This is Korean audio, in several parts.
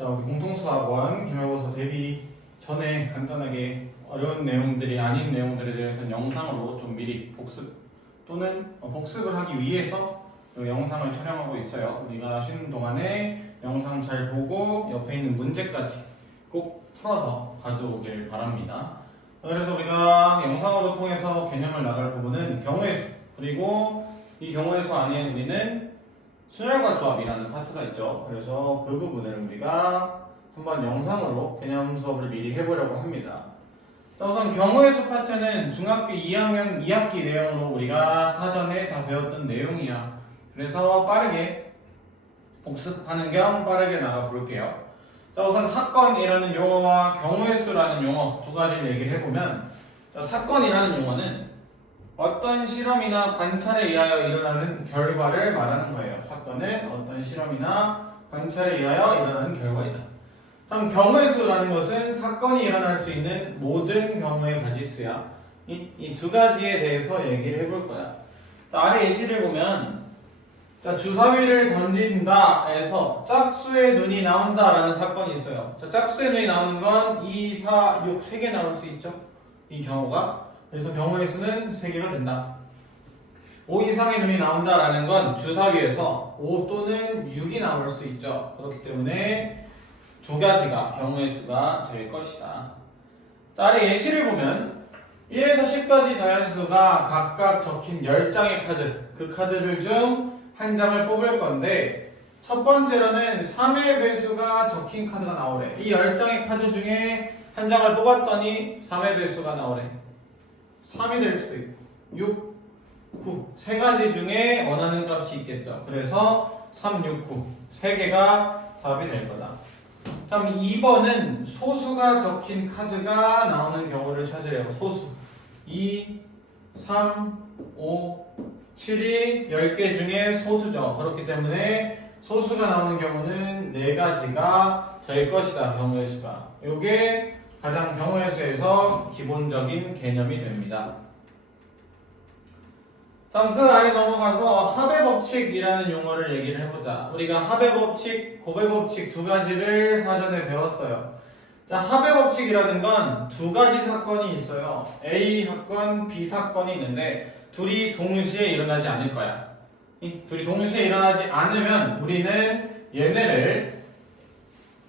자, 우리 공통수학원 기말고사 대비 전에 간단하게 어려운 내용들이 아닌 내용들에 대해서는 영상으로 좀 미리 복습 또는 복습을 하기 위해서 이 영상을 촬영하고 있어요. 우리가 쉬는 동안에 영상 잘 보고 옆에 있는 문제까지 꼭 풀어서 가져오길 바랍니다. 그래서 우리가 영상으로 통해서 개념을 나갈 부분은 경우의 수, 그리고 이 경우의 수 안에 우리는 순열과 조합이라는 파트가 있죠. 그래서 그 부분을 우리가 한번 영상으로 개념 수업을 미리 해보려고 합니다. 자, 우선 경우의 수 파트는 중학교 2학년 2학기 내용으로 우리가 사전에 다 배웠던 내용이야. 그래서 빠르게 복습하는 겸 빠르게 나가 볼게요. 자, 우선 사건이라는 용어와 경우의 수라는 용어 두 가지를 얘기를 해보면, 자, 사건이라는 용어는 어떤 실험이나 관찰에 의하여 일어나는 결과를 말하는 거예요. 사건은 어떤 실험이나 관찰에 의하여 일어나는 결과이다. 다음 경우의 수라는 것은 사건이 일어날 수 있는 모든 경우의 가지수야. 이 두 가지에 대해서 얘기를 해볼 거야. 자, 아래 예시를 보면, 자, 주사위를 던진다에서 짝수의 눈이 나온다라는 사건이 있어요. 자, 짝수의 눈이 나오는 건 2, 4, 6, 3개 나올 수 있죠. 이 경우가. 그래서 경우의 수는 3개가 된다. 5 이상의 눈이 나온다라는 건 주사위에서 5 또는 6이 나올 수 있죠. 그렇기 때문에 두 가지가 경우의 수가 될 것이다. 자, 아래 예시를 보면 1에서 10까지 자연수가 각각 적힌 10장의 카드, 그 카드들 중 한 장을 뽑을 건데, 첫 번째로는 3의 배수가 적힌 카드가 나오래. 이 10장의 카드 중에 한 장을 뽑았더니 3의 배수가 나오래. 3이 될 수도 있고 6, 9 세 가지 중에 원하는 값이 있겠죠. 그래서 3, 6, 9 세 개가 답이 될 거다. 다음 2번은 소수가 적힌 카드가 나오는 경우를 찾으래요. 소수 2, 3, 5, 7이 10개 중에 소수죠. 그렇기 때문에 소수가 나오는 경우는 4가지가 될 것이다. 경우의 수가. 이게 가장 경우의 수에서 기본적인 개념이 됩니다. 자, 그 아래 넘어가서 합의 법칙이라는 용어를 얘기를 해보자. 우리가 합의 법칙, 곱의 법칙 두 가지를 사전에 배웠어요. 자, 합의 법칙이라는 건 두 가지 사건이 있어요. A 사건, B 사건이 있는데 둘이 동시에 일어나지 않을 거야. 둘이 동시에 일어나지 않으면 우리는 얘네를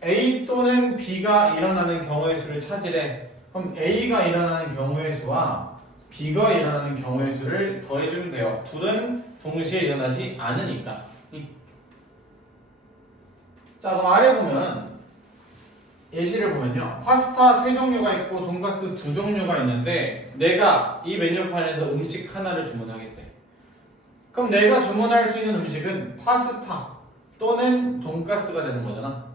A 또는 B가 일어나는 경우의 수를 찾으래. 그럼 A가 일어나는 경우의 수와 B가 일어나는 경우의 수를 더해주면 돼요. 둘은 동시에 일어나지 않으니까. 자, 그럼 아래 보면 예시를 보면요, 파스타 3종류가 있고 돈가스 2종류가 있는데 내가 이 메뉴판에서 음식 하나를 주문하겠대. 그럼 내가 주문할 수 있는 음식은 파스타 또는 돈가스가 되는 거잖아.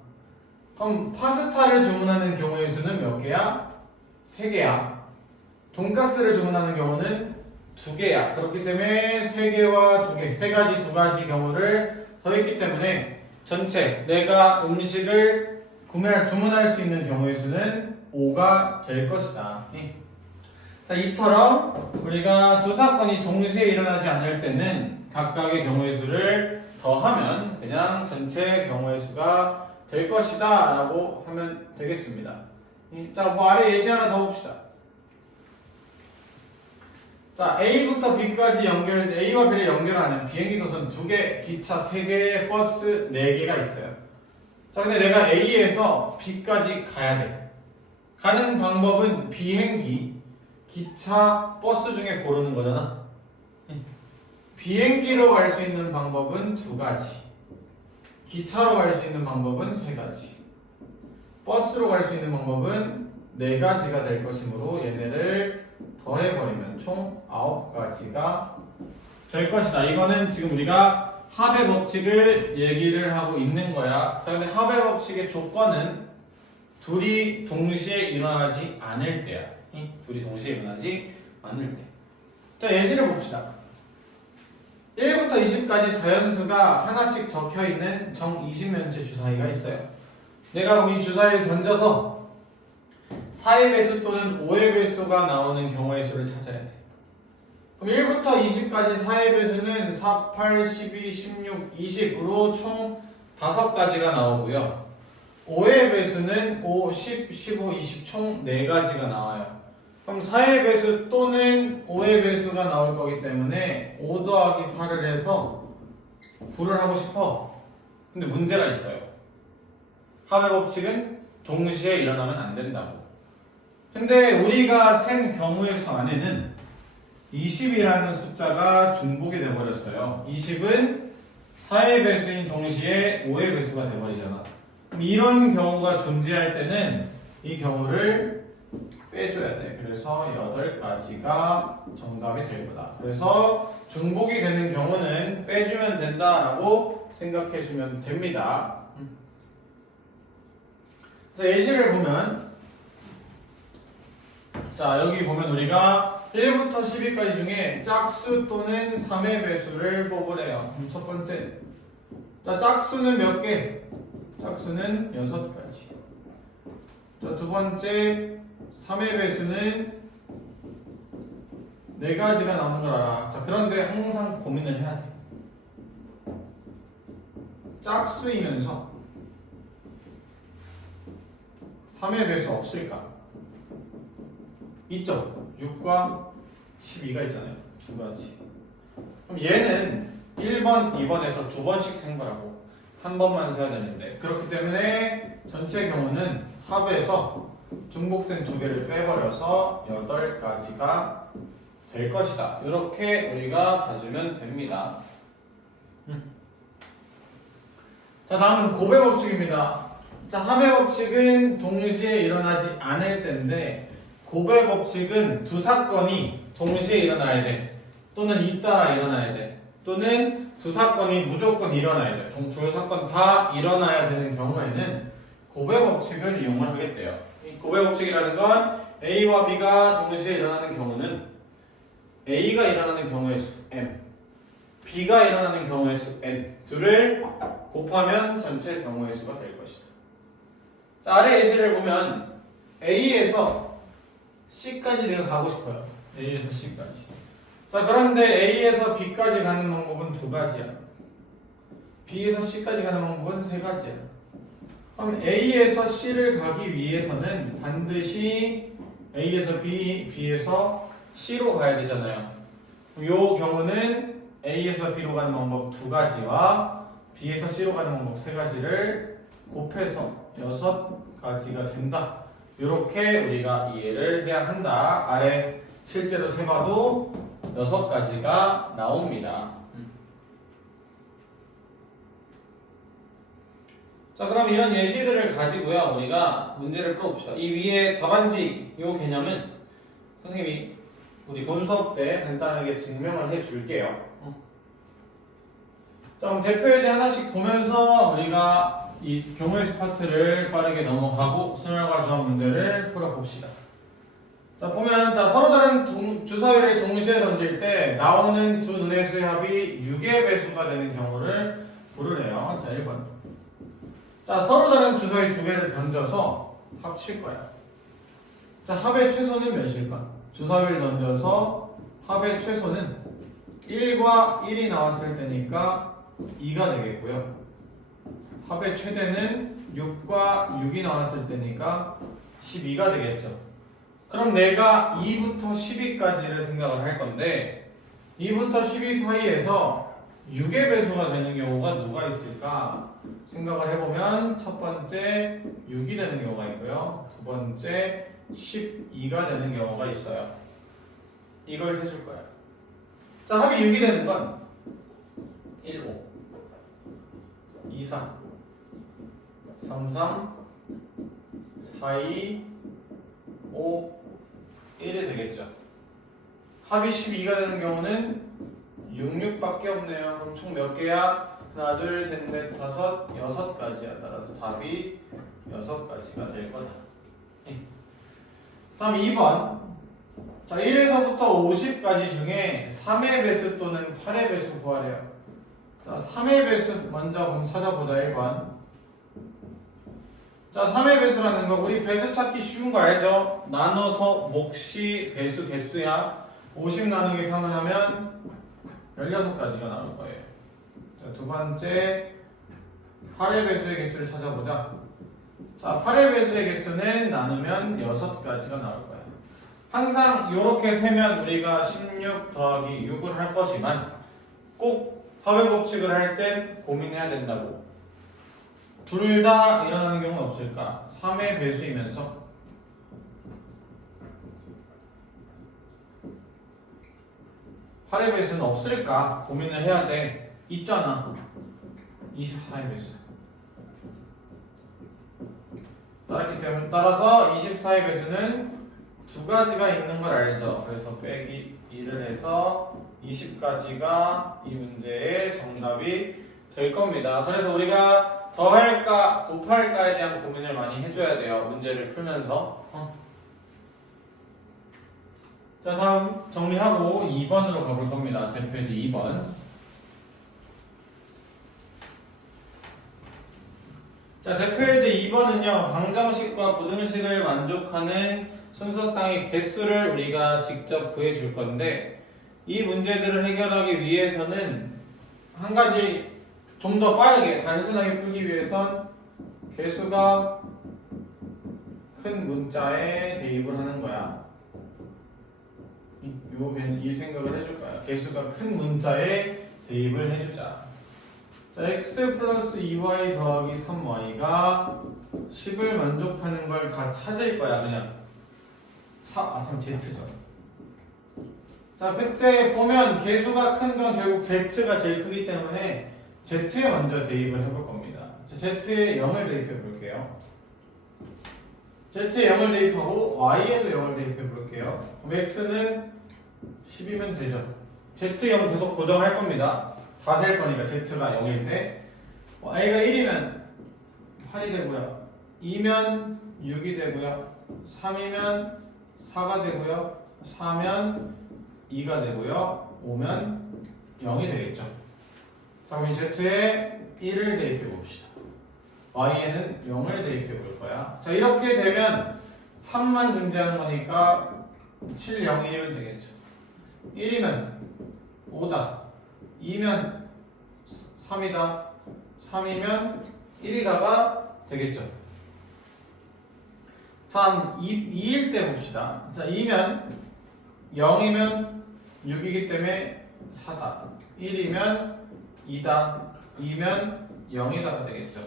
그럼 파스타를 주문하는 경우의 수는 몇 개야? 3개야. 돈가스를 주문하는 경우는 2개야. 그렇기 때문에 3개와 2개, 3가지, 2가지 경우를 더했기 때문에 전체 내가 음식을 주문할 수 있는 경우의 수는 5가 될 것이다. 자, 이처럼 우리가 두 사건이 동시에 일어나지 않을 때는 각각의 경우의 수를 더하면 그냥 전체 경우의 수가 될 것이다 라고 하면 되겠습니다. 자, 뭐 아래 예시 하나 더 봅시다. 자, A부터 B까지 A와 B를 연결하는 비행기 노선 2개, 기차 3개, 버스 4개가 있어요. 자, 근데 내가 A에서 B까지 가야 돼. 가는 방법은 비행기, 기차, 버스 중에 고르는 거잖아. 비행기로 갈 수 있는 방법은 2가지. 기차로 갈 수 있는 방법은 3가지. 버스로 갈 수 있는 방법은 4가지가 될 것이므로 얘네를 더해버리면 총 9가지가 될 것이다. 이거는 지금 우리가 합의 법칙을 얘기를 하고 있는 거야. 자, 근데 합의 법칙의 조건은 둘이 동시에 일어나지 않을 때야. 둘이 동시에 일어나지 않을 때. 자, 예시를 봅시다. 1부터 20까지 자연수가 하나씩 적혀있는 정 20면체 주사위가 있어요. 내가 이 주사위를 던져서 4의 배수 또는 5의 배수가 나오는 경우의 수를 찾아야 돼. 그럼 1부터 20까지 4의 배수는 4, 8, 12, 16, 20으로 총 5가지가 나오고요. 5의 배수는 5, 10, 15, 20 총 4가지가 나와요. 그럼 4의 배수 또는 5의 배수가 나올 거기 때문에 5 더하기 4를 해서 9를 하고 싶어. 근데 문제가 있어요. 합의 법칙은 동시에 일어나면 안 된다고. 근데 우리가 센 경우의 수 안에는 20이라는 숫자가 중복이 돼버렸어요. 20은 4의 배수인 동시에 5의 배수가 돼버리잖아. 그럼 이런 경우가 존재할 때는 이 경우를 빼줘야 돼. 그래서 8가지가 정답이 될 거다. 그래서 중복이 되는 경우는 빼주면 된다라고 생각해주면 됩니다. 자, 예시를 보면, 자, 여기 보면 우리가 1부터 12까지 중에 짝수 또는 3의 배수를 뽑으래요. 그럼 첫 번째, 자, 짝수는 몇 개? 짝수는 6가지. 자, 두 번째, 3의 배수는 4가지가 나오는 걸 알아. 자, 그런데 항상 고민을 해야 돼. 짝수이면서 3의 배수 없을까? 있죠. 6과 12가 있잖아요. 2가지. 그럼 얘는 1번, 2번에서 2번씩 생거라고 한 번만 세야 되는데, 그렇기 때문에 전체 경우는 합에서 중복된 2개를 빼버려서 8가지가 될 것이다. 이렇게 우리가 봐주면 됩니다. 자, 다음은 곱의 법칙입니다. 자, 합의 법칙은 동시에 일어나지 않을 텐데, 곱의 법칙은 두 사건이 동시에 일어나야 돼. 또는 잇따라 일어나야 돼. 또는 두 사건이 무조건 일어나야 돼. 두 사건 다 일어나야 되는 경우에는 곱의 법칙을 이용을 하겠대요. 이 곱의 법칙이라는 건 A와 B가 동시에 일어나는 경우는 A가 일어나는 경우의 수 M, B가 일어나는 경우의 수 N 둘을 곱하면 전체 경우의 수가 될 것이다. 자, 아래 예시를 보면 A에서 C까지 내가 가고 싶어요. A에서 C까지. 자, 그런데 A에서 B까지 가는 방법은 2가지야. B에서 C까지 가는 방법은 3가지야. 그럼 A에서 C를 가기 위해서는 반드시 A에서 B, B에서 C로 가야 되잖아요. 이 경우는 A에서 B로 가는 방법 2가지와 B에서 C로 가는 방법 3가지를 곱해서 6가지가 된다. 이렇게 우리가 이해를 해야 한다. 아래 실제로 세봐도 6가지가 나옵니다. 자, 그럼 이런 예시들을 가지고요, 우리가 문제를 풀어봅시다. 이 위에 답안지 이 개념은 선생님이 우리 본 수업 때 간단하게 증명을 해줄게요. 자, 그럼 대표예제 하나씩 보면서 우리가 이 경우의 수 파트를 빠르게 넘어가고 수능과 조합 문제를 풀어봅시다. 자, 보면 자, 서로 다른 주사위를 동시에 던질 때 나오는 두 눈의 수의 합이 6의 배수가 되는 경우를 고르래요. 자, 1번. 자, 서로 다른 주사위 2개를 던져서 합칠 거야. 자, 합의 최소는 몇일까? 주사위를 던져서 합의 최소는 1과 1이 나왔을 때니까 2가 되겠고요. 합의 최대는 6과 6이 나왔을 때니까 12가 되겠죠. 그럼 내가 2부터 12까지를 생각을 할 건데 2부터 12 사이에서 6의 배수가 되는 경우가 누가 있을까 생각을 해보면 첫 번째 6이 되는 경우가 있고요. 두 번째 12가 되는 경우가 있어요. 이걸 세줄 거야. 자, 합이 6이 되는 건 1, 5, 2, 3, 3, 3, 4, 2, 5, 1이 되겠죠. 합이 12가 되는 경우는 6, 6밖에 없네요. 그럼 총 몇 개야? 하나, 둘, 셋, 넷, 다섯, 6가지야. 따라서 답이 6가지가 될 거다. 다음 2번. 자, 1에서부터 50까지 중에 3의 배수 또는 8의 배수 구하래요. 자, 3의 배수 먼저 그럼 찾아보자. 1번. 자, 3의 배수라는 거 우리 배수 찾기 쉬운 거 알죠? 나눠서 몫이 배수 개수야. 50 나누기 3을 하면 16가지가 나올 거예요. 자, 두 번째 8의 배수의 개수를 찾아보자. 자, 8의 배수의 개수는 나누면 6가지가 나올 거야. 항상 이렇게 세면 우리가 16 더하기 6을 할 거지만 꼭 합의 법칙을 할 땐 고민해야 된다고. 둘 다 일어나는 경우는 없을까? 3의 배수이면서 8의 배수는 없을까? 고민을 해야 돼. 있잖아. 24의 배수. 따라서 24의 배수는 두 가지가 있는 걸 알죠. 그래서 빼기 1을 해서 20가지가 이 문제의 정답이 될 겁니다. 그래서 우리가 더할까 곱할까에 대한 고민을 많이 해줘야 돼요. 문제를 풀면서. 자, 다음 정리하고 2번으로 가볼 겁니다. 대표이제 2번. 자, 대표이제 2번은요, 방정식과 부등식을 만족하는 순서상의 개수를 우리가 직접 구해줄 건데, 이 문제들을 해결하기 위해서는 한 가지 좀 더 빠르게 단순하게 풀기 위해선 개수가 큰 문자에 대입을 하는 거야. 이 생각을 해줄 거야. 개수가 큰 문자에 대입을 해주자. 자, x 플러스 2y 더하기 3y가 10을 만족하는 걸 다 찾을 거야, 그냥. 3z죠. 자, 그때 보면 개수가 큰 건 결국 z가 제일 크기 때문에 z에 먼저 대입을 해볼 겁니다. 자, z에 0을 대입해 볼게요. z에 0을 대입하고 y에도 0을 대입해 볼게요. 그럼 x는 10이면 되죠. z0 계속 고정할 겁니다. 다 셀 거니까 z가 0일 때 y가 1이면 8이 되고요. 2면 6이 되고요. 3이면 4가 되고요. 4면 2가 되고요. 5면 0이 되겠죠. 자, 그럼 z에 1을 대입해 봅시다. y에는 0을 대입해 볼 거야. 자, 이렇게 되면 3만 존재하는 거니까 7, 0, 1이면 되겠죠. 1이면 5다. 2면 3이다. 3이면 1이다가 되겠죠. 다음 2일 때 봅시다. 자, 2면 0이면 6이기 때문에 4다. 1이면 2다. 2면 0이다가 되겠죠.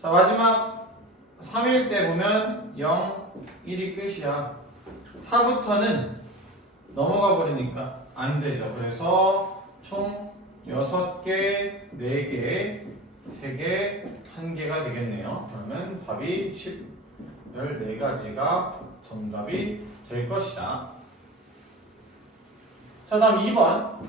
자, 마지막 3일 때 보면 0, 1이 끝이야. 4부터는 넘어가 버리니까 안 되죠. 그래서 총 6개, 4개, 3개, 1개가 되겠네요. 그러면 답이 14가지가 정답이 될 것이다. 자, 다음 2번.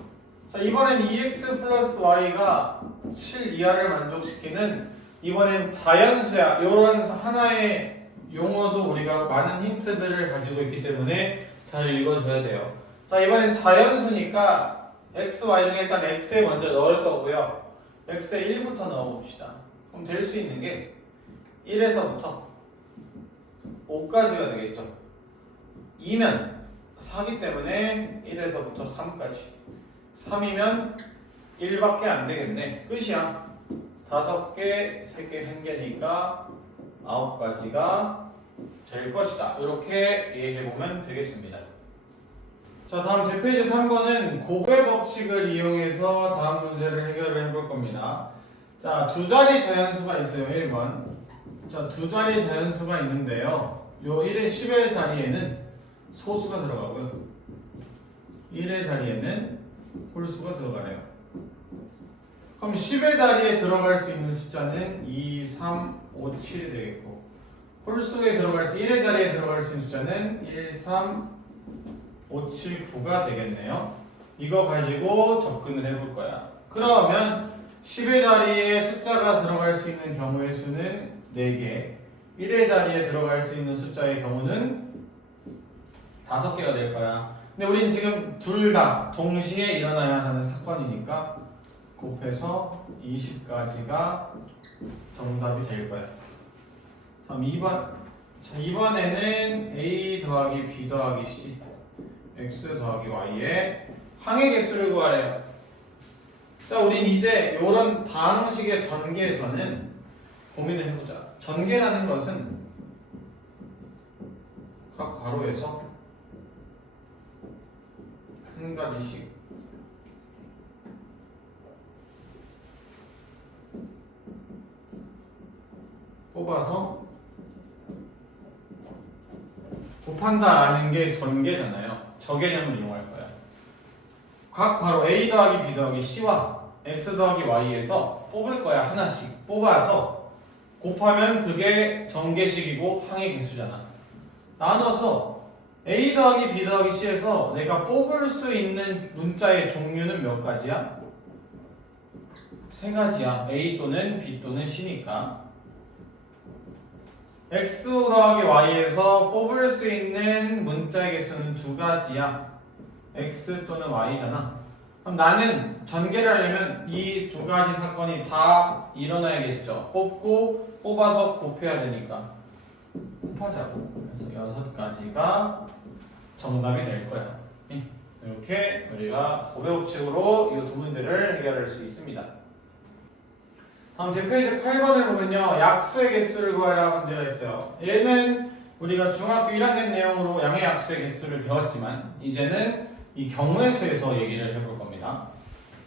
자, 이번엔 2x 플러스 y가 7 이하를 만족시키는 이번엔 자연수야. 이런 하나의 용어도 우리가 많은 힌트들을 가지고 있기 때문에 잘 읽어줘야 돼요. 자, 이번엔 자연수니까 x, y 중에 일단 x에 먼저 넣을 거고요. x에 1부터 넣어봅시다. 그럼 될 수 있는 게 1에서부터 5까지가 되겠죠. 2면 4기 때문에 1에서부터 3까지. 3이면 1밖에 안 되겠네. 끝이야. 5개, 3개, 1개니까 9가지가 될 것이다. 이렇게 이해해보면 되겠습니다. 자, 다음 대표이제 3번은 곱의 법칙을 이용해서 다음 문제를 해결을 해볼 겁니다. 자, 두 자리 자연수가 있어요. 1번. 자, 두 자리 자연수가 있는데요. 요 1의 10의 자리에는 소수가 들어가고요. 1의 자리에는 홀수가 들어가네요. 그럼 10의 자리에 들어갈 수 있는 숫자는 2, 3, 5, 7이 되겠고, 홀수에 들어갈 수 1의 자리에 들어갈 수 있는 숫자는 1, 3, 5, 7, 9가 되겠네요. 이거 가지고 접근을 해볼 거야. 그러면 10의 자리에 숫자가 들어갈 수 있는 경우의 수는 4개, 1의 자리에 들어갈 수 있는 숫자의 경우는 5개가 될 거야. 근데 우린 지금 둘 다 동시에 일어나야 하는 사건이니까 곱해서 20가지가 정답이 될 거야. 다음 2번. 자, 이번에는 a 더하기 b 더하기 c, x 더하기 y의 항의 개수를 구하래요. 자, 우린 이제 이런 방식의 전개에서는 고민을 해보자. 전개라는 것은 각 괄호에서 한 가지씩 뽑아서 곱한다라는 게 전개잖아요. 저 개념을 이용할 거야. 각 괄호 A 더하기 B 더하기 C와 X 더하기 Y에서 뽑을 거야. 하나씩 뽑아서 곱하면 그게 전개식이고 항의 개수잖아. 나눠서 A 더하기 B 더하기 C에서 내가 뽑을 수 있는 문자의 종류는 몇 가지야? 세 가지야. A 또는 B 또는 C니까. X 더하기 Y에서 뽑을 수 있는 문자의 개수는 두 가지야. X 또는 Y잖아. 그럼 나는 전개를 하려면 이 두 가지 사건이 다 일어나야겠죠. 뽑고 뽑아서 곱해야 되니까 곱하자고. 그래서 6가지가 정답이 될 거야. 이렇게 우리가 곱의 법칙으로 이 두 문제를 해결할 수 있습니다. 다음 뒷페이지 8번을 보면요. 약수의 개수를 구하라 문제가 있어요. 얘는 우리가 중학교 1학년 내용으로 양의 약수의 개수를 배웠지만 이제는 이 경우의 수에서 얘기를 해볼 겁니다.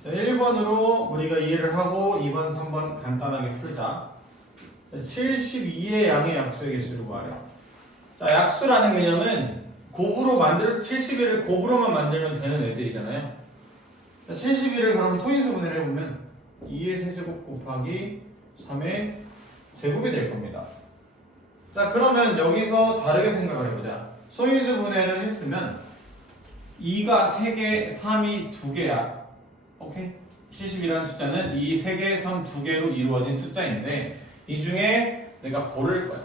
자, 1번으로 우리가 이해를 하고 2번, 3번 간단하게 풀자. 72의 양의 약수의 개수를 구하라. 자, 약수라는 개념은 곱으로 71을 곱으로만 만들면 되는 애들이잖아요. 자, 71을 그럼 소인수 분해를 해보면 2의 세제곱 곱하기 3의 제곱이 될 겁니다. 자, 그러면 여기서 다르게 생각을 해보자. 소인수 분해를 했으면 2가 3개, 3이 2개야. 오케이? 70이라는 숫자는 2, 3개, 3, 2개로 이루어진 숫자인데 이 중에 내가 고를 거야.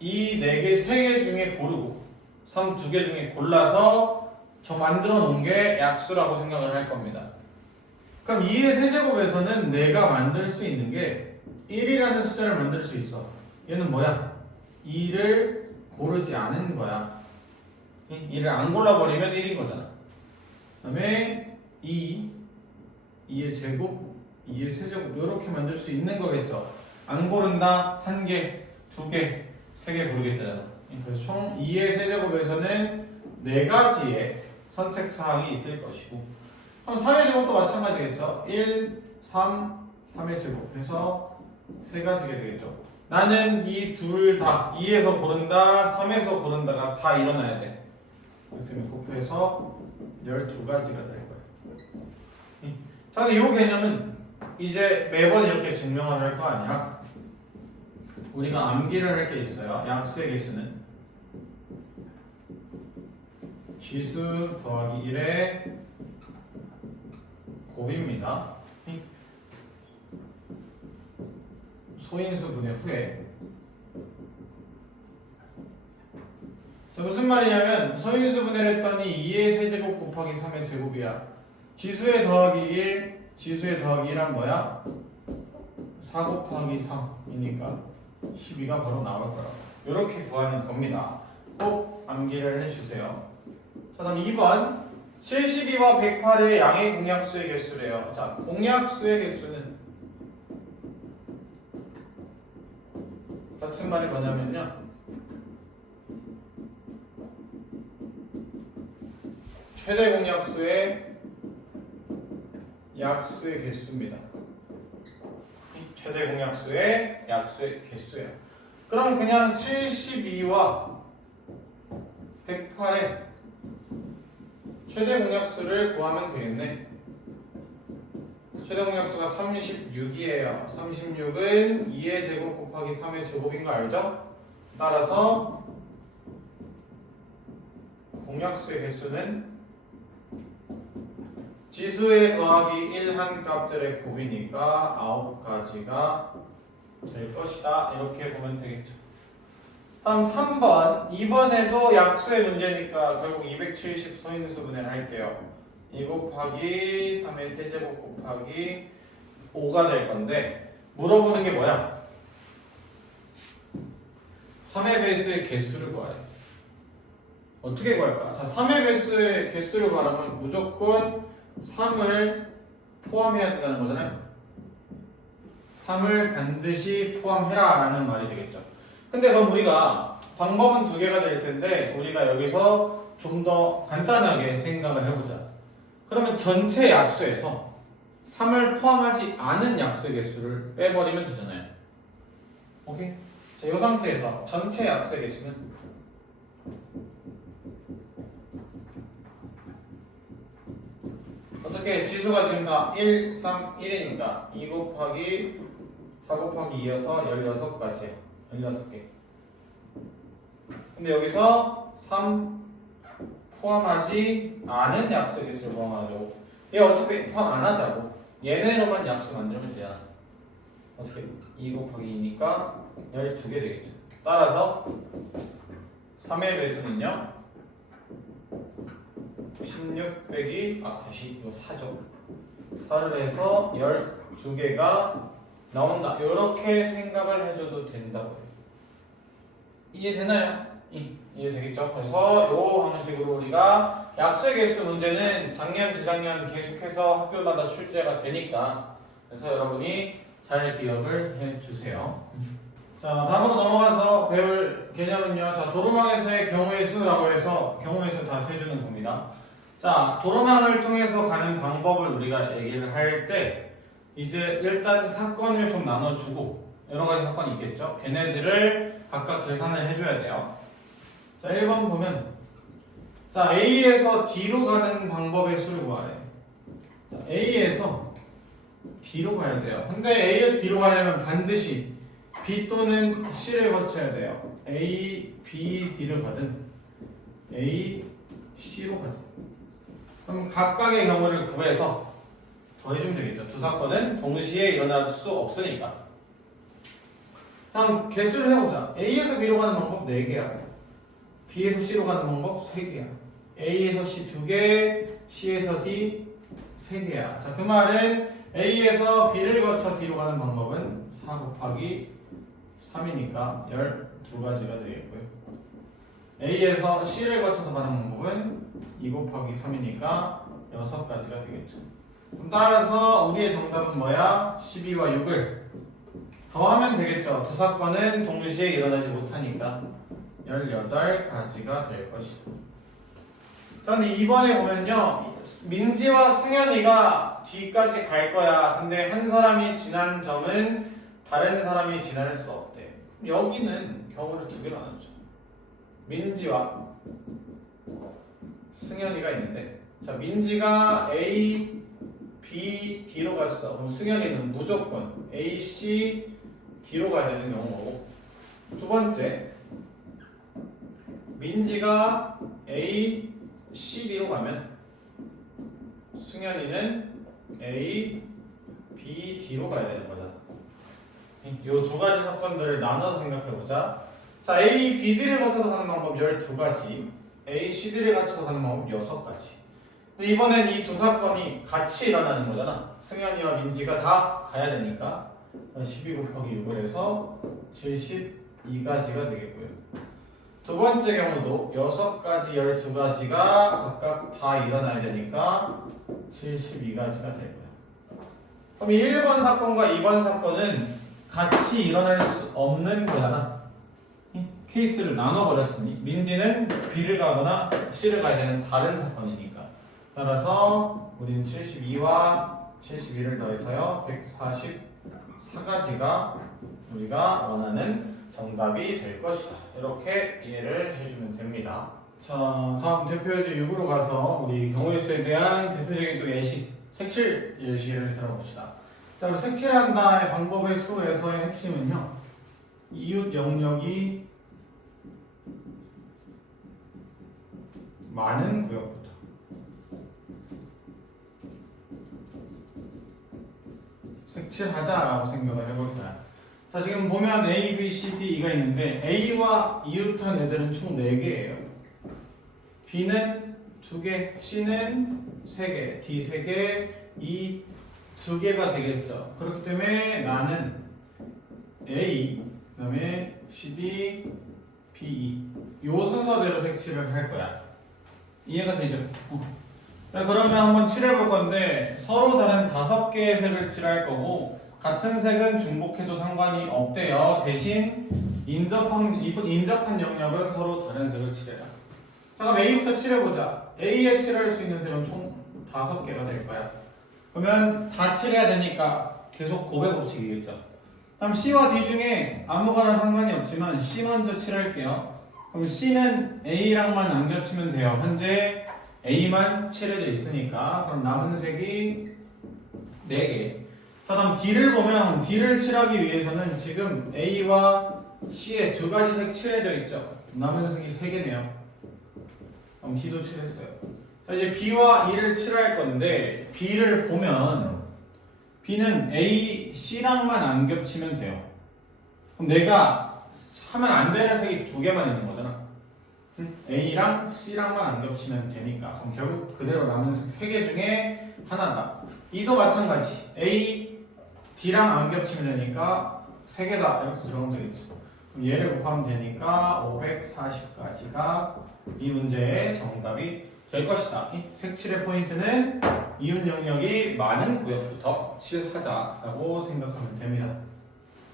이 4개, 3개 중에 고르고 3, 2개 중에 골라서 저 만들어 놓은 게 약수라고 생각을 할 겁니다. 그럼 2의 세제곱에서는 내가 만들 수 있는 게 1이라는 숫자를 만들 수 있어. 얘는 뭐야? 2를 고르지 않은 거야. 2를 안 골라버리면 1인 거잖아. 그 다음에 2의 제곱, 2의 세제곱 이렇게 만들 수 있는 거겠죠. 안 고른다, 1개, 2개, 3개 고르겠잖아. 그래서 총 2의 세제곱에서는 4가지의 선택사항이 있을 것이고 그럼 3의 제곱도 마찬가지겠죠. 1, 3, 3의 제곱 해서 3가지가 되겠죠. 나는 이 둘 다 2에서 고른다, 3에서 고른다가 다 일어나야 돼. 그렇다면 곱해서 12가지가 될 거예요. 자, 근데 이 개념은 이제 매번 이렇게 증명을 할 거 아니라 우리가 암기를 할 게 있어요. 약수의 개수는 지수 더하기 1의 곱입니다. 소인수 분해 후에 자, 무슨 말이냐면 소인수 분해를 했더니 2의 세제곱 곱하기 3의 제곱이야. 지수의 더하기 1, 지수의 더하기 1은 뭐야? 4 곱하기 3이니까 12가 바로 나올 거라고. 이렇게 구하는 겁니다. 꼭 암기를 해주세요. 자, 다음 2번 72와 108의 양의 공약수의 개수래요. 자, 공약수의 개수는 같은 말이 뭐냐면요. 최대 공약수의 약수의 개수입니다. 최대 공약수의 약수의 개수예요. 그럼 그냥 72와 108의 최대 공약수를 구하면 되겠네. 최대 공약수가 36이에요. 36은 2의 제곱 곱하기 3의 제곱인 거 알죠? 따라서 공약수의 개수는 지수의 더하기 1 한 값들의 곱이니까 9가지가 될 것이다. 이렇게 보면 되겠죠. 다음 3번. 2번에도 약수의 문제니까 결국 270 소인수 분해를 할게요. 2 곱하기 3의 세제곱 곱하기 5가 될 건데 물어보는 게 뭐야? 3의 배수의 개수를 구하래. 어떻게 구할까? 자, 3의 배수의 개수를 구하려면 무조건 3을 포함해야 된다는 거잖아요. 3을 반드시 포함해라 라는 말이 되겠죠. 근데 그럼 우리가 방법은 두 개가 될 텐데 우리가 여기서 좀 더 간단하게 생각을 해보자. 그러면 전체 약수에서 3을 포함하지 않은 약수의 개수를 빼버리면 되잖아요. 오케이? 자, 이 상태에서 전체 약수의 개수는 어떻게 지수가 지금 다 1, 3, 1이니까 2 곱하기 4 곱하기 2여서 16가지야. 16개. 근데 여기서 3 포함하지 않은 약수의 개수를 포함하자고. 얘 어차피 포함 안 하자고. 얘네로만 약수 만들면 되잖아. 어떻게? 2 곱하기 2니까 12개 되겠죠. 따라서 3의 배수는요 16 빼기 다시 이거 4죠. 4를 해서 12개가 나온다. 이렇게 생각을 해줘도 된다고요. 이해되나요? 이해되겠죠? 그래서 요 방식으로 우리가 약수의 개수 문제는 작년, 재작년 계속해서 학교마다 출제가 되니까 그래서 여러분이 잘 기억을 해주세요. 자, 다음으로 넘어가서 배울 개념은요. 자, 도로망에서의 경우의 수라고 해서 경우의 수 다 세주는 겁니다. 자, 도로망을 통해서 가는 방법을 우리가 얘기를 할 때 이제 일단 사건을 좀 나눠주고 여러 가지 사건이 있겠죠. 걔네들을 각각 계산을 해줘야 돼요. 자, 1번 보면 자, A에서 D로 가는 방법의 수를 구하래. 자, A에서 D로 가야 돼요. 근데 A에서 D로 가려면 반드시 B 또는 C를 거쳐야 돼요. A, B, D를 가든 A, C로 가든 그럼 각각의 경우를 구해서 더해주면 되겠죠. 두 사건은 동시에 일어날 수 없으니까. 다음 개수를 해보자. A에서 B로 가는 방법 4개야. B에서 C로 가는 방법 3개야. A에서 C 2개, C에서 D 3개야. 자, 그 말은 A에서 B를 거쳐 D로 가는 방법은 4 곱하기 3이니까 12가지가 되겠고요. A에서 C를 거쳐서 가는 방법은 2 곱하기 3이니까 6가지가 되겠죠. 그럼 따라서 우리의 정답은 뭐야? 12와 6을 더하면 되겠죠. 두 사건은 동시에 일어나지 못하니까 18가지가 될 것이다. 자, 근데 이번에 보면요. 민지와 승현이가 D까지 갈 거야. 근데 한 사람이 지난 점은 다른 사람이 지날 수 없대. 여기는 경우를 두 개로 나누죠. 민지와 승현이가 있는데 자, 민지가 A, B, D로 갔어. 그럼 승현이는 무조건 A, C, D로 가야 되는 경우고 두 번째 민지가 A, C, D로 가면 승현이는 A, B, D로 가야 되는 거잖아. 이 두 가지 사건들을 나눠서 생각해보자. 자, A, B, D를 거쳐서 가는 방법 12가지 A, C, D를 거쳐서 가는 방법 6가지. 근데 이번엔 이 두 사건이 같이 일어나는 거잖아. 승현이와 민지가 다 가야 되니까 12 곱하기 6을 해서 72가지가 되겠고요. 두 번째 경우도 6가지, 12가지가 각각 다 일어나야 되니까 72가지가 될 거야. 그럼 1번 사건과 2번 사건은 같이 일어날 수 없는 거잖아. 케이스를 나눠버렸으니 민지는 B를 가거나 C를 가야 되는 다른 사건이니까 따라서 우리는 72와 71을 더해서요 144가지가 우리가 원하는 정답이 될 것이다. 이렇게 이해를 해주면 됩니다. 자, 다음 대표예제 6으로 가서 우리 경우의 수에 대한 대표적인 또 예시, 색칠 예시를 들어봅시다. 자, 우리 색칠한다의 방법의 수에서의 핵심은요 이웃 영역이 많은 구역부터 색칠하자라고 생각을 해볼 거야. 자, 지금 보면 A, B, C, D, E가 있는데 A와 이웃한 애들은 총 4개예요. B는 2개, C는 3개, D 3개, E 2개가 되겠죠. 그렇기 때문에 나는 A, 그 다음에 CD, B, E 요 순서대로 색칠을 할 거야. 이해가 되죠? 자, 그러면 한번 칠해볼 건데 서로 다른 5개의 색을 칠할 거고 같은 색은 중복해도 상관이 없대요. 대신 인접한 영역은 서로 다른 색을 칠해라. 자, 그럼 A부터 칠해보자. A에 칠할 수 있는 색은 총 5개가 될 거야. 그러면 다 칠해야 되니까 계속 곱의 법칙이겠죠. 그럼 C와 D 중에 아무거나 상관이 없지만 C 먼저 칠할게요. 그럼 C는 A랑만 안 겹치면 돼요. 현재 A만 칠해져 있으니까. 그럼 남은 색이 4개. 자, 다음 D를 보면 D를 칠하기 위해서는 지금 A와 C에 2가지 색 칠해져 있죠. 남은 색이 3개네요. 그럼 D도 칠했어요. 자, 이제 B와 E를 칠할 건데 B를 보면 B는 A, C랑만 안 겹치면 돼요. 그럼 내가 하면 안 되는 색이 2개만 있는 거잖아. A랑 C랑만 안 겹치면 되니까. 그럼 결국 그대로 남은 색 3개 중에 하나다. E도 마찬가지. A, D랑 안 겹치면 되니까 3개다. 이렇게 들어오면 되겠죠. 그럼 얘를 곱하면 되니까 540까지가 이 문제의 정답이 될 것이다. 색칠의 포인트는 이웃 영역이 많은 구역부터 칠하자라고 생각하면 됩니다.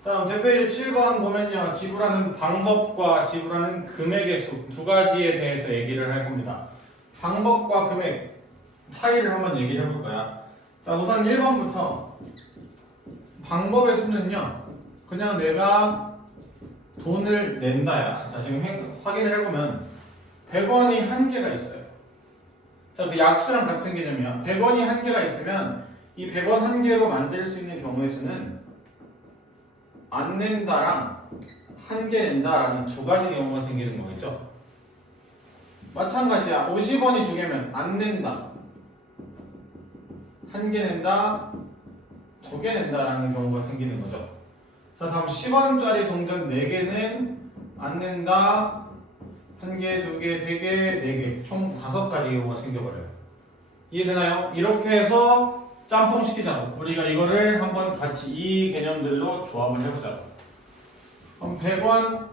다음 대표이제 7번 보면요. 지불하는 방법과 지불하는 금액의 수 2가지에 대해서 얘기를 할 겁니다. 방법과 금액 차이를 한번 얘기를 해볼 거야. 자, 우선 1번부터 방법의 수는요. 그냥 내가 돈을 낸다야. 자, 지금 확인을 해보면 100원이 한 개가 있어요. 자, 그 약수랑 같은 개념이야. 100원이 한 개가 있으면 이 100원 한 개로 만들 수 있는 경우의 수는 안 낸다랑 한 개 낸다라는 2가지 경우가 생기는 거겠죠. 마찬가지야. 50원이 2개면 안 낸다, 한 개 낸다, 2개 낸다라는 경우가 생기는 거죠. 자, 다음 10원짜리 동전 4개는 안 낸다, 1개, 2개, 3개, 4개, 총 5가지 경우가 생겨버려요. 이해되나요? 이렇게 해서 짬뽕 시키자고. 우리가 이거를 한번 같이 이 개념들로 조합을 해보자고. 그럼 100원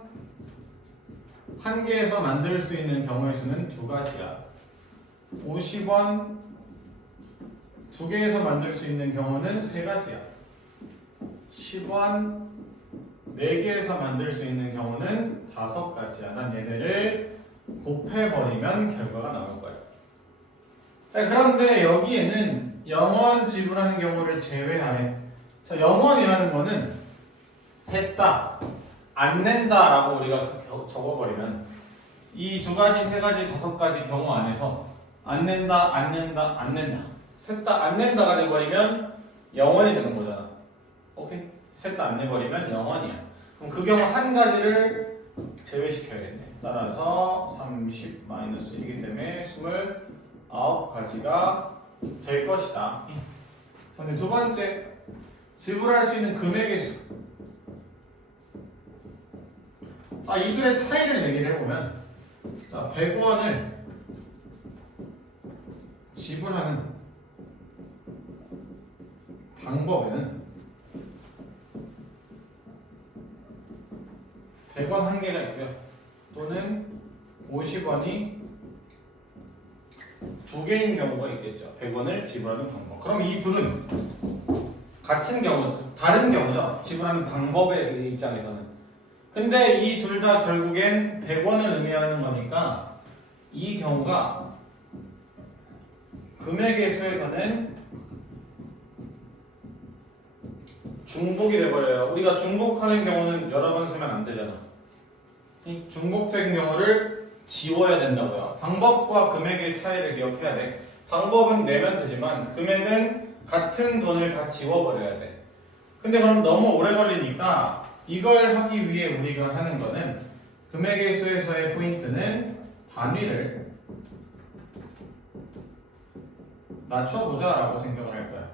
한 개에서 만들 수 있는 경우의 수는 2가지야. 50원 2개에서 만들 수 있는 경우는 3가지야. 10원 4개에서 만들 수 있는 경우는 5가지야. 난 얘네를 곱해버리면 결과가 나올 거야. 자, 그런데 여기에는 0원 지불하는 경우를 제외하래. 자, 0원이라는 거는 셋 다 안 낸다라고 우리가 적어버리면 이 2가지, 3가지, 5가지 경우 안에서 안 낸다, 안 낸다, 안 낸다, 셋 다 안 낸다가 돼버리면 0원이 되는 거잖아. 오케이? 셋 다 안 내버리면 0원이야. 그럼 그 경우 한 가지를 제외시켜야겠네. 따라서 30-1이기 때문에 29가지가 될 것이다. 근데 2번째, 지불할 수 있는 금액의 수. 자, 이 둘의 차이를 얘기를 해보면, 자, 100원을 지불하는 방법에는 100원 한 개가 있고요. 또는 50원이 2개인 경우가 있겠죠. 100원을 지불하는 방법. 그럼 이 둘은 같은 경우, 다른 경우죠. 지불하는 방법의 입장에서는. 근데 이 둘 다 결국엔 100원을 의미하는 거니까 이 경우가 금액의 수에서는 중복이 돼버려요. 우리가 중복하는 경우는 여러 번 쓰면 안 되잖아. 이 중복된 경우를 지워야 된다고요. 방법과 금액의 차이를 기억해야 돼. 방법은 내면 되지만 금액은 같은 돈을 다 지워버려야 돼. 근데 그럼 너무 오래 걸리니까 이걸 하기 위해 우리가 하는 거는 금액의 수에서의 포인트는 단위를 낮춰보자 라고 생각을 할 거야.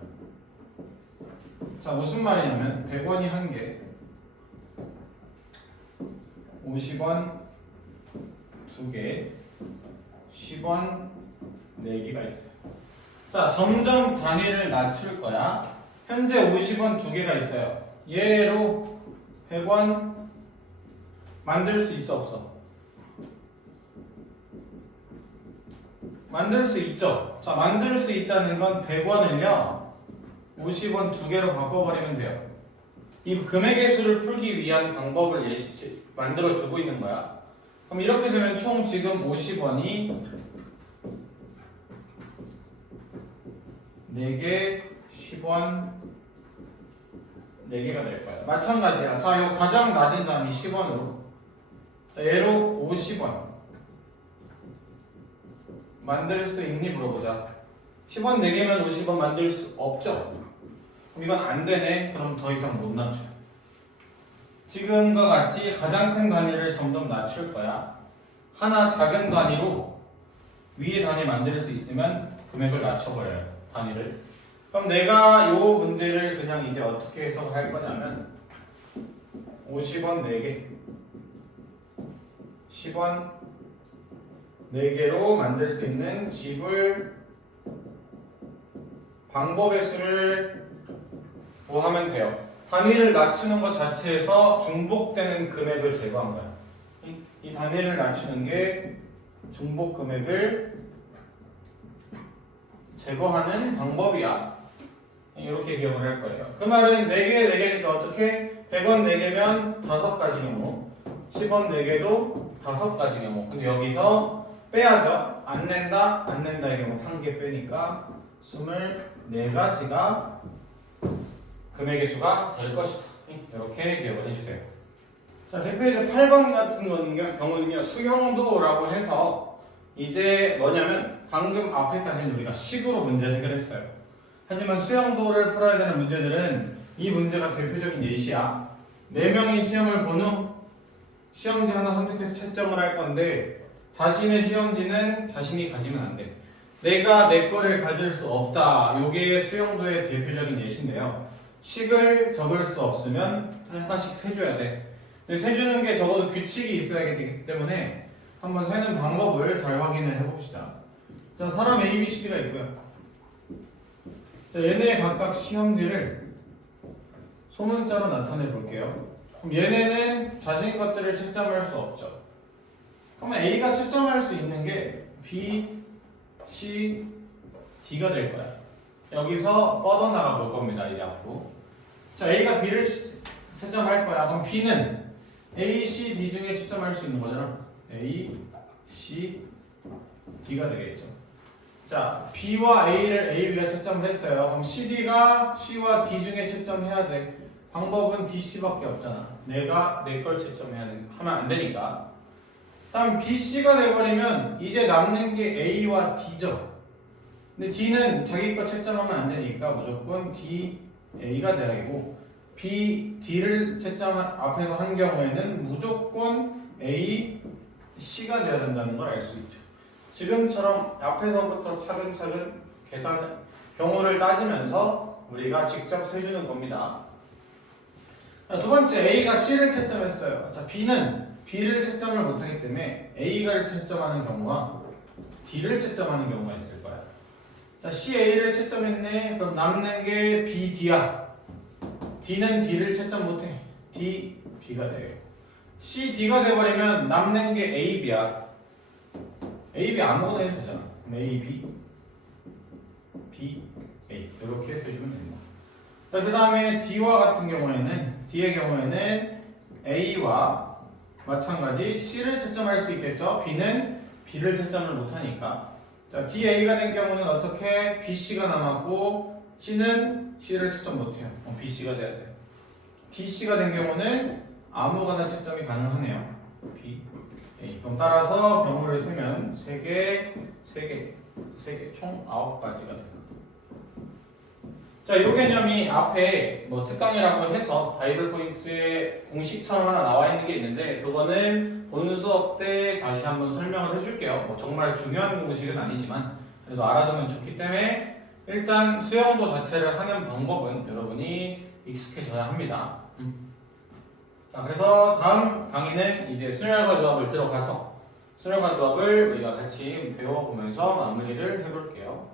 자, 무슨 말이냐면 100원이 한 개, 50원 2개, 10원 4개가 있어요. 자, 점점 단위를 낮출 거야. 현재 50원 2개가 있어요. 얘로 100원 만들 수 있어, 없어? 만들 수 있죠. 자, 만들 수 있다는 건 100원을요 50원 2개로 바꿔버리면 돼요. 이 금액의 수를 풀기 위한 방법을 만들어 주고 있는 거야. 그럼 이렇게 되면 총 지금 50원이 4개, 10원, 4개가 될 거야. 마찬가지야. 자, 이거 가장 낮은 단위 10원으로. 자, 얘로 50원. 만들 수 있니? 물어보자. 10원 4개면 50원 만들 수 없죠? 그럼 이건 안 되네. 그럼 더 이상 못 낮춰. 지금과 같이 가장 큰 단위를 점점 낮출 거야. 하나 작은 단위로 위에 단위 만들 수 있으면 금액을 낮춰버려요. 단위를. 그럼 내가 이 문제를 그냥 이제 어떻게 해석을 할 거냐면 50원 4개 10원 4개로 만들 수 있는 집을 방법의 수를 구하면 돼요. 단위를 낮추는 것 자체에서 중복되는 금액을 제거한 거야. 이 단위를 낮추는 게 중복 금액을 제거하는 방법이야. 이렇게 기억을 할 거예요. 그 말은 4개, 4개니까 어떻게? 100원 4개면 5가지 경우, 10원 4개도 5가지 경우. 근데 여기서 빼야죠. 안 낸다, 안 낸다의 경우 1개 빼니까 24가지가 금액의 수가 될 것이다. 이렇게 기억을 해주세요. 자, 대표이제 8번 같은 경우는요, 수형도라고 해서 이제 뭐냐면 방금 앞에까지는 우리가 식으로 문제 해결했어요. 하지만 수형도를 풀어야 되는 문제들은 이 문제가 대표적인 예시야. 4명이 시험을 본 후 시험지 하나 선택해서 채점을 할 건데 자신의 시험지는 자신이 가지면 안 돼. 내가 내 거를 가질 수 없다. 이게 수형도의 대표적인 예시인데요. 식을 적을 수 없으면 하나씩 세줘야 돼. 근데 세주는 게 적어도 규칙이 있어야 되기 때문에 한번 세는 방법을 잘 확인을 해봅시다. 자, 사람 A, B, C, D가 있고요. 자, 얘네 각각 시험지를 소문자로 나타내 볼게요. 그럼 얘네는 자신 것들을 채점할 수 없죠. 그러면 A가 채점할 수 있는 게 B, C, D가 될 거야. 여기서 뻗어나가 볼 겁니다. 이제 앞으로. 자, A가 B를 채점할 거야. 그럼 B는 A, C, D 중에 채점할 수 있는 거잖아. A, C, D가 되겠죠. 자, B와 A를 A, B가 채점을 했어요. 그럼 CD가 C와 D 중에 채점해야 돼. 방법은 D, C밖에 없잖아. 내가 내 걸 채점하면 안 되니까. 다음 B, C가 돼버리면 이제 남는 게 A와 D죠. 근데 D는 자기 거 채점하면 안 되니까 무조건 D, A가 돼야 되고 B, D를 채점 앞에서 한 경우에는 무조건 A, C가 돼야 된다는 걸 알 수 있죠. 지금처럼 앞에서부터 차근차근 계산 경우를 따지면서 우리가 직접 세주는 겁니다. 자, 두 번째 A가 C를 채점했어요. 자, B는 B를 채점을 못하기 때문에 A가를 채점하는 경우와 D를 채점하는 경우가 있을 거야. 자, C, A를 채점했네. 그럼 남는 게 B, D야. D는 D를 채점 못해. D, B가 돼요. C, D가 돼버리면 남는 게 A, B야. A, B 아무거나 해도 되잖아. 그럼 A, B, B, A 이렇게 써주면 됩니다. 자, 그 다음에 D와 같은 경우에는 D의 경우에는 A와 마찬가지 C를 채점할 수 있겠죠. B는 B를 채점을 못하니까. 자, DA가 된 경우는 어떻게? BC가 남았고 C는 C를 채점 못해요. BC가 돼야 돼요. DC가 된 경우는 아무거나 채점이 가능하네요. B, A. 그럼 따라서 경우를 세면 3개, 3개, 3개, 총 9가지가 됩니다. 자, 이 개념이 앞에 뭐 특강이라고 해서 바이블 포인트에 공식처럼 하나 나와 있는 게 있는데 그거는 본 수업 때 다시 한번 설명을 해줄게요. 뭐 정말 중요한 공식은 아니지만 그래도 알아두면 좋기 때문에 일단 수영도 자체를 하는 방법은 여러분이 익숙해져야 합니다. 자, 그래서 다음 강의는 이제 순열과 조합을 들어가서 순열과 조합을 우리가 같이 배워보면서 마무리를 해볼게요.